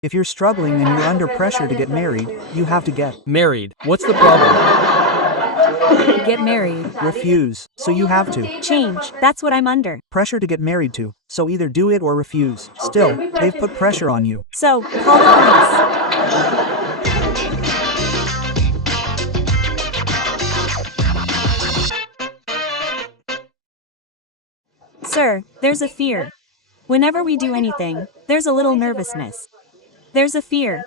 If you're struggling and you're under pressure to get married, you have to get Married. What's the problem? Get married. refuse, so you have to. Change. That's what I'm under. Pressure to get married to, so either do it or refuse. Still, they've put pressure on you. So, call the police. Sir, there's a fear. Whenever we do anything, there's a little nervousness. There's a fear.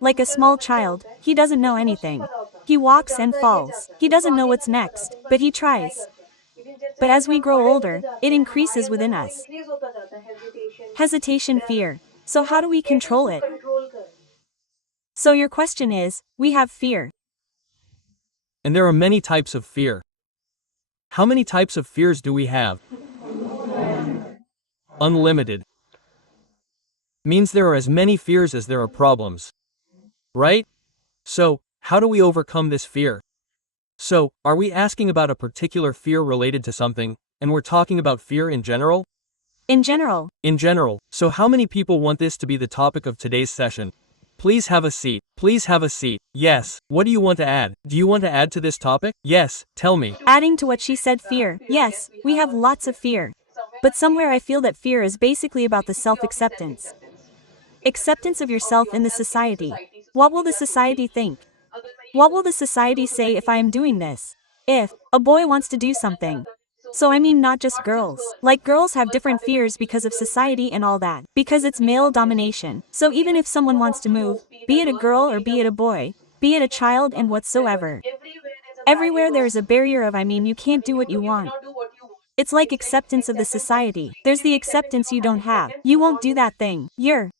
Like a small child, he doesn't know anything. He walks and falls. He doesn't know what's next, but he tries. But as we grow older, it increases within us. Hesitation, fear. So how do we control it? So your question is, we have fear. And there are many types of fear. How many types of fears do we have? Unlimited. Means there are as many fears as there are problems. Right? So, how do we overcome this fear? So, are we asking about a particular fear related to something, and we're talking about fear in general? In general. In general. So how many people want this to be the topic of today's session? Please have a seat. Please have a seat. Yes. What do you want to add? Do you want to add to this topic? Yes. Tell me. Adding to what she said, fear. Yes, we have lots of fear. But somewhere I feel that fear is basically about the self-acceptance. Acceptance of yourself in the society. What will the society think? What will the society say if I am doing this? If a boy wants to do something. So I mean not just girls. Like girls have different fears because of society and all that. Because it's male domination. So even if someone wants to move, be it a girl or be it a boy, be it a child and whatsoever. Everywhere there is a barrier of you can't do what you want. It's like acceptance of the society. There's the acceptance you don't have. You won't do that thing. You're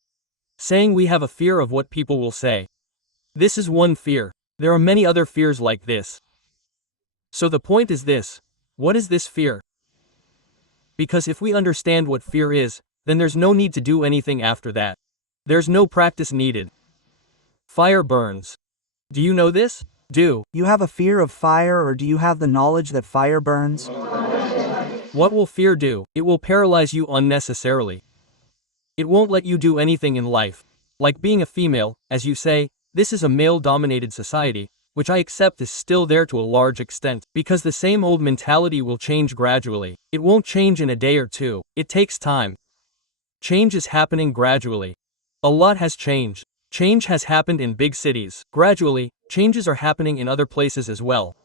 saying we have a fear of what people will say. This is one fear. There are many other fears like this. So the point is this. What is this fear? Because if we understand what fear is, then there's no need to do anything after that. There's no practice needed. Fire burns. Do you know this? Do you have a fear of fire, or do you have the knowledge that fire burns? What will fear do? It will paralyze you unnecessarily. It won't let you do anything in life. Like being a female, as you say, this is a male-dominated society, which I accept is still there to a large extent, because the same old mentality will change gradually. It won't change in a day or two. It takes time. Change is happening gradually. A lot has changed. Change has happened in big cities. Gradually, changes are happening in other places as well.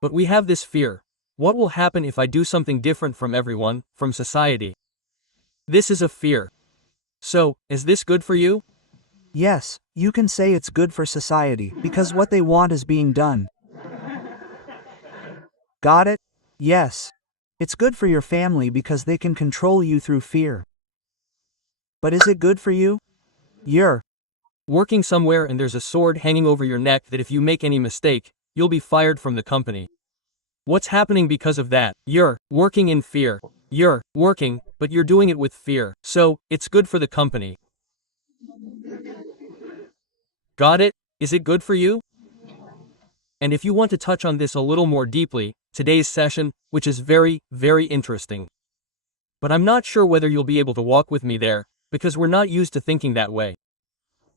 But we have this fear. What will happen if I do something different from everyone, from society? This is a fear. So, is this good for you? Yes, you can say it's good for society, because what they want is being done. Got it? Yes. It's good for your family because they can control you through fear. But is it good for you? You're working somewhere and there's a sword hanging over your neck that if you make any mistake, you'll be fired from the company. What's happening because of that? You're working in fear. You're working, but you're doing it with fear. So, it's good for the company. Got it? Is it good for you? And if you want to touch on this a little more deeply, today's session, which is very, very interesting. But I'm not sure whether you'll be able to walk with me there, because we're not used to thinking that way.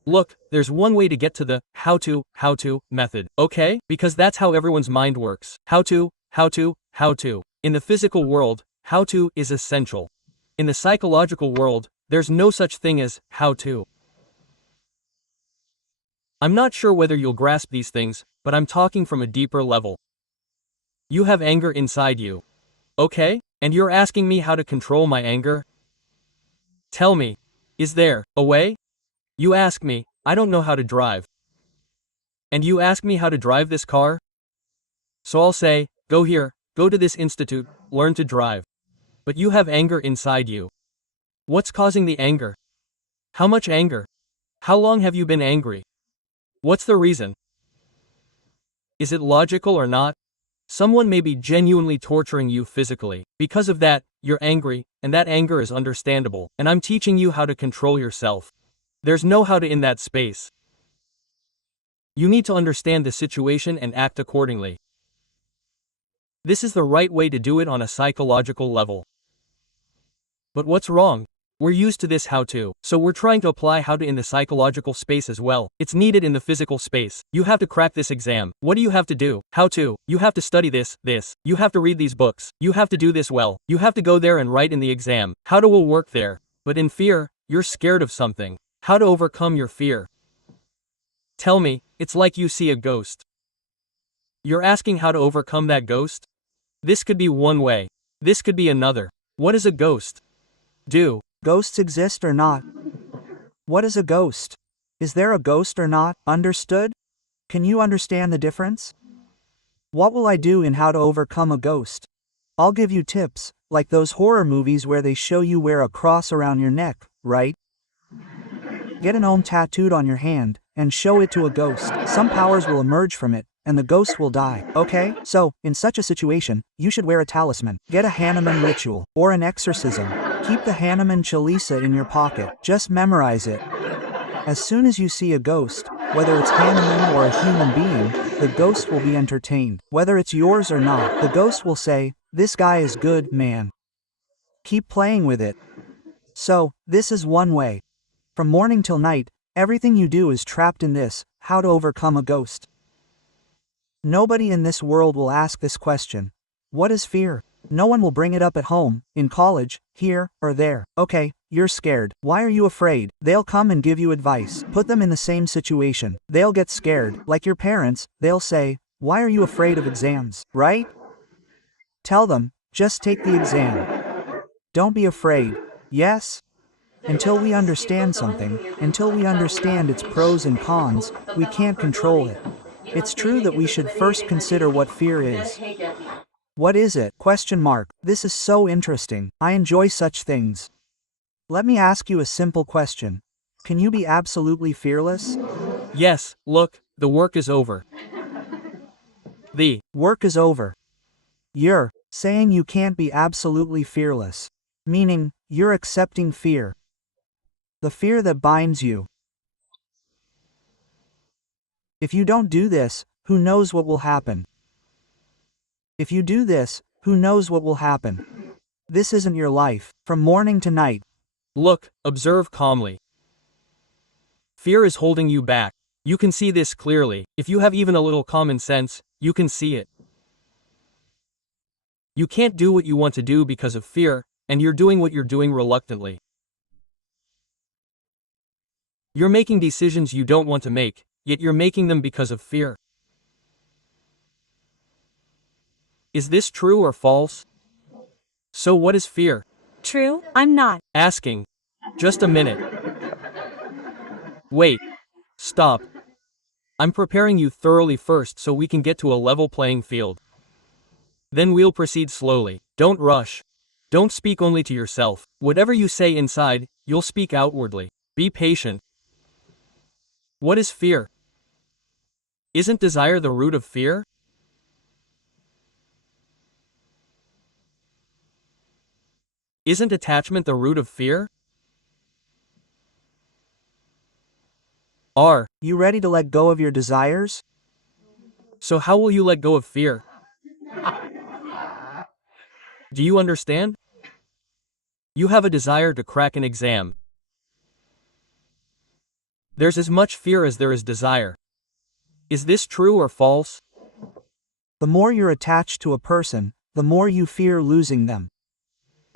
Look, there's one way to get to the how to method, okay? Because that's how everyone's mind works. How to. In the physical world, how to is essential. In the psychological world, there's no such thing as how to. I'm not sure whether you'll grasp these things, but I'm talking from a deeper level. You have anger inside you. Okay? And you're asking me how to control my anger? Tell me, is there a way? You ask me, I don't know how to drive. And you ask me how to drive this car? So I'll say, go here, go to this institute, learn to drive. But you have anger inside you. What's causing the anger? How much anger? How long have you been angry? What's the reason? Is it logical or not? Someone may be genuinely torturing you physically. Because of that, you're angry, and that anger is understandable. And I'm teaching you how to control yourself. There's no how to in that space. You need to understand the situation and act accordingly. This is the right way to do it on a psychological level. But what's wrong? We're used to this how to, so we're trying to apply how to in the psychological space as well. It's needed in the physical space. You have to crack this exam. What do you have to do? How to? You have to study this. You have to read these books. You have to do this well. You have to go there and write in the exam. How to will work there. But in fear, you're scared of something. How to overcome your fear? Tell me, it's like you see a ghost. You're asking how to overcome that ghost? This could be one way. This could be another. What is a ghost? Do Ghosts exist or not? What is a ghost? Is there a ghost or not? Understood? Can you understand the difference? What will I do in how to overcome a ghost? I'll give you tips, like those horror movies where they show you wear a cross around your neck, right? Get an ohm tattooed on your hand, and show it to a ghost. Some powers will emerge from it, and the ghost will die, okay? So, in such a situation, you should wear a talisman. Get a Hanuman ritual, or an exorcism. Keep the Hanuman Chalisa in your pocket. Just memorize it. As soon as you see a ghost, whether it's Hanuman or a human being, the ghost will be entertained. Whether it's yours or not, the ghost will say, "This guy is good, man." Keep playing with it. So, this is one way. From morning till night, everything you do is trapped in this, how to overcome a ghost. Nobody in this world will ask this question. What is fear? No one will bring it up at home, in college, here, or there. Okay, you're scared. Why are you afraid? They'll come and give you advice. Put them in the same situation. They'll get scared. Like your parents, they'll say, "Why are you afraid of exams?" Right? Tell them, just take the exam. Don't be afraid. Yes? Until we understand something, until we understand its pros and cons, we can't control it. It's true that we should first consider what fear is. What is it? Question mark. This is so interesting. I enjoy such things. Let me ask you a simple question. Can you be absolutely fearless? Yes, look, the work is over. The work is over. You're saying you can't be absolutely fearless. Meaning, you're accepting fear. The fear that binds you. If you don't do this, who knows what will happen? If you do this, who knows what will happen? This isn't your life, from morning to night. Look, observe calmly. Fear is holding you back. You can see this clearly. If you have even a little common sense, you can see it. You can't do what you want to do because of fear, and you're doing what you're doing reluctantly. You're making decisions you don't want to make, yet you're making them because of fear. Is this true or false? So what is fear? True, I'm not Asking. Just a minute. Wait. Stop. I'm preparing you thoroughly first so we can get to a level playing field. Then we'll proceed slowly. Don't rush. Don't speak only to yourself. Whatever you say inside, you'll speak outwardly. Be patient. What is fear? Isn't desire the root of fear? Isn't attachment the root of fear? Are you ready to let go of your desires? So how will you let go of fear? Do you understand? You have a desire to crack an exam. There's as much fear as there is desire. Is this true or false? The more you're attached to a person, the more you fear losing them.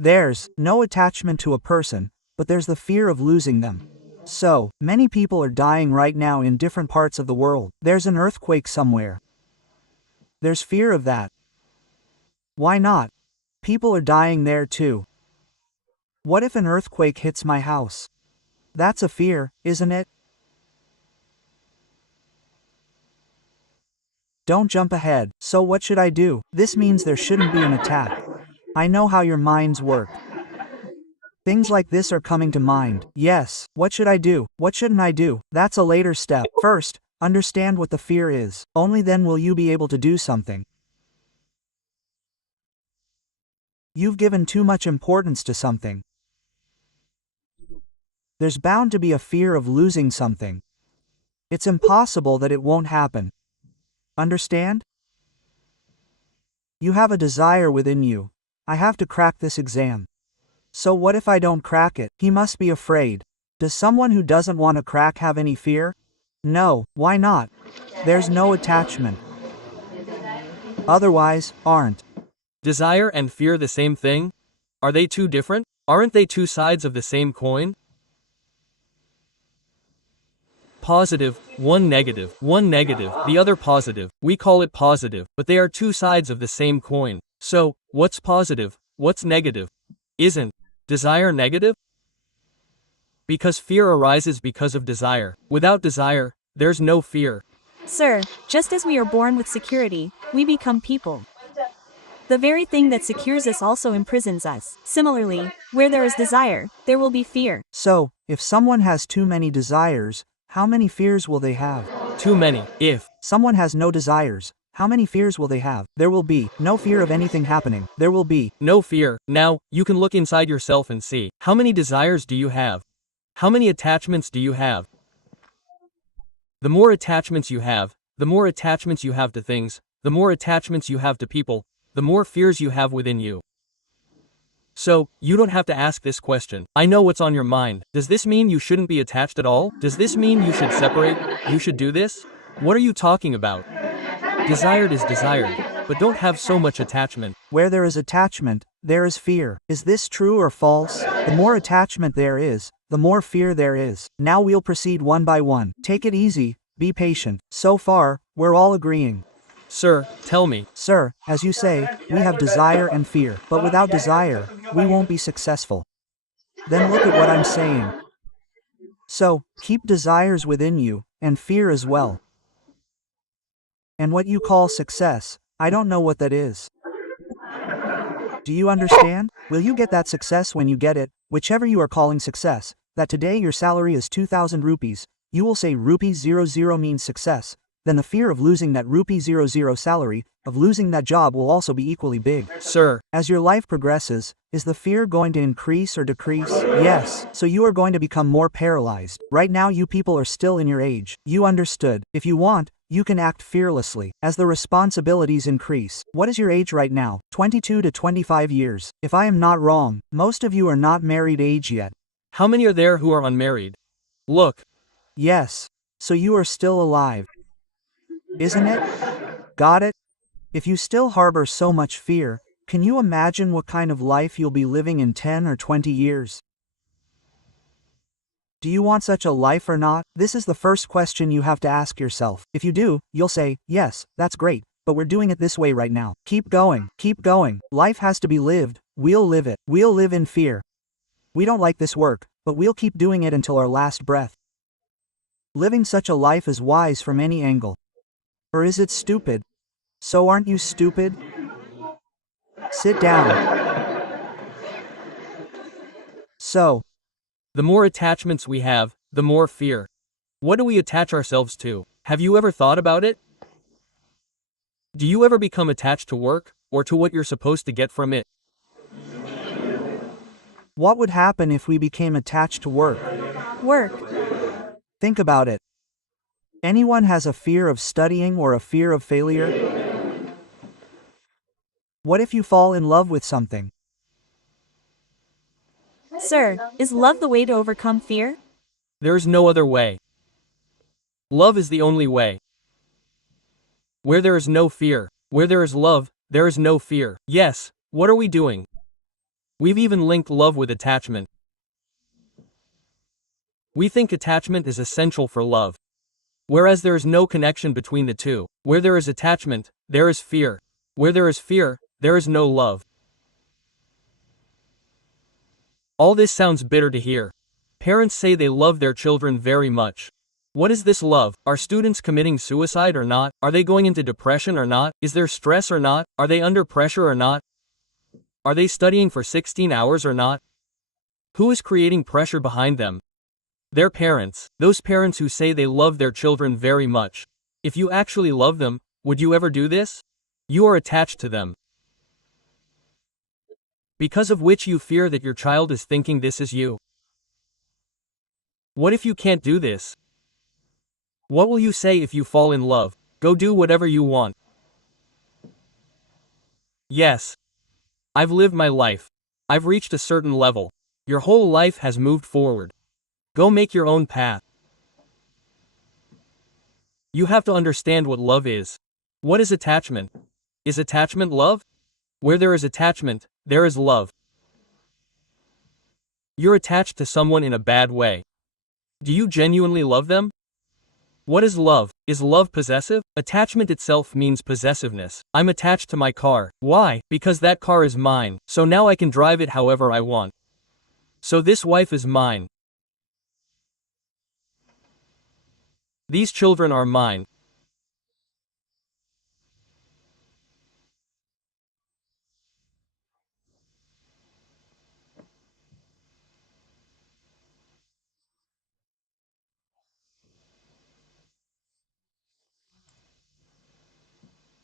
There's no attachment to a person, but there's the fear of losing them. So, many people are dying right now in different parts of the world. There's an earthquake somewhere. There's fear of that. Why not? People are dying there too. What if an earthquake hits my house? That's a fear, isn't it? Don't jump ahead. So what should I do? This means there shouldn't be an attack. I know how your minds work. Things like this are coming to mind. Yes, what should I do? What shouldn't I do? That's a later step. First, understand what the fear is. Only then will you be able to do something. You've given too much importance to something. There's bound to be a fear of losing something. It's impossible that it won't happen. Understand? You have a desire within you. I have to crack this exam. So what if I don't crack it? He must be afraid. Does someone who doesn't want to crack have any fear? No, why not? There's no attachment. Otherwise, aren't Desire and fear the same thing? Are they two different? Aren't they two sides of the same coin? Positive, one negative, the other positive. We call it positive, but they are two sides of the same coin. So, what's positive? What's negative? Isn't desire negative? Because fear arises because of desire. Without desire, there's no fear. Sir, just as we are born with security, we become people. The very thing that secures us also imprisons us. Similarly, where there is desire, there will be fear. so? If someone has too many desires, how many fears will they have? Too many. If Someone has no desires, how many fears will they have? There will be no fear of anything happening. There will be no fear, now, you can look inside yourself and see. How many desires do you have? How many attachments do you have? The more attachments you have, the more attachments you have to things, the more attachments you have to people, the more fears you have within you. So, you don't have to ask this question. I know what's on your mind. Does this mean you shouldn't be attached at all? Does this mean you should separate? You should do this? What are you talking about? Desired is desired, but don't have so much attachment. where there is attachment, there is fear. Is this true or false? The more attachment there is, the more fear there is. Now we'll proceed one by one. Take it easy, be patient. So far, we're all agreeing. Sir, tell me. Sir, as you say, we have desire and fear, but without desire, we won't be successful. Then look at what I'm saying. So, keep desires within you, and fear as well. And what you call success, I don't know what that is. Do you understand? Will you get that success when you get it, whichever you are calling success, that today your salary is 2,000 rupees, you will say rupee 00 means success, then the fear of losing that rupee 00 salary, of losing that job will also be equally big. Sir, As your life progresses, is the fear going to increase or decrease? Yes, so you are going to become more paralyzed. Right now you people are still in your age. You understood. If you want, you can act fearlessly. As the responsibilities increase. What is your age right now? 22 to 25 years. If I am not wrong, most of you are not married age yet. how many are there who are unmarried? Look, Yes, so you are still alive. Isn't it? Got it? If you still harbor so much fear, can you imagine what kind of life you'll be living in 10 or 20 years? Do you want such a life or not? This is the first question you have to ask yourself. If you do, you'll say, yes, that's great, but we're doing it this way right now. Keep going, keep going. Life has to be lived, we'll live it. We'll live in fear. We don't like this work, but we'll keep doing it until our last breath. Living such a life is wise from any angle. Or is it stupid? So aren't you stupid? Sit down. So, the more attachments we have, the more fear. What do we attach ourselves to? Have you ever thought about it? Do you ever become attached to work, or to what you're supposed to get from it? what would happen if we became attached to work? Work. Think about it. Anyone has a fear of studying or a fear of failure? What if you fall in love with something? Sir, is love the way to overcome fear? There is no other way. Love is the only way. Where there is no fear, where there is love, there is no fear. Yes, what are we doing? We've even linked love with attachment. We think attachment is essential for love. Whereas there is no connection between the two. Where there is attachment, there is fear. Where there is fear, there is no love. All this sounds bitter to hear. Parents say they love their children very much. What is this love? Are students committing suicide or not? Are they going into depression or not? Is there stress or not? Are they under pressure or not? Are they studying for 16 hours or not? Who is creating pressure behind them? Their parents. Those parents who say they love their children very much. If you actually love them, would you ever do this? You are attached to them. Because of which you fear that your child is thinking this is you. What if you can't do this? What will you say if you fall in love? Go do whatever you want. Yes. I've lived my life. I've reached a certain level. Your whole life has moved forward. Go make your own path. You have to understand what love is. What is attachment? Is attachment love? Where there is attachment, there is love. You're attached to someone in a bad way. Do you genuinely love them? What is love? Is love possessive? Attachment itself means possessiveness. I'm attached to my car. Why? Because that car is mine, so now I can drive it however I want. So this wife is mine. These children are mine.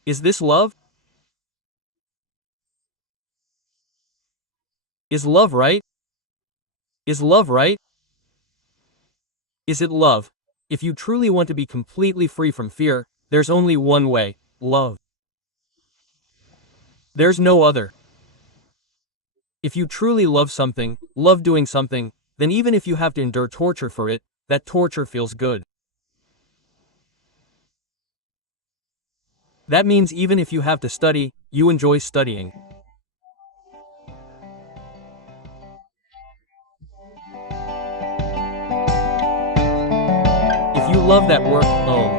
Is this love? Is love right? Is love right? Is it love? If you truly want to be completely free from fear, there's only one way: love. There's no other. If you truly love something, love doing something, then even if you have to endure torture for it, that torture feels good. That means even if you have to study, you enjoy studying. If you love that work, oh,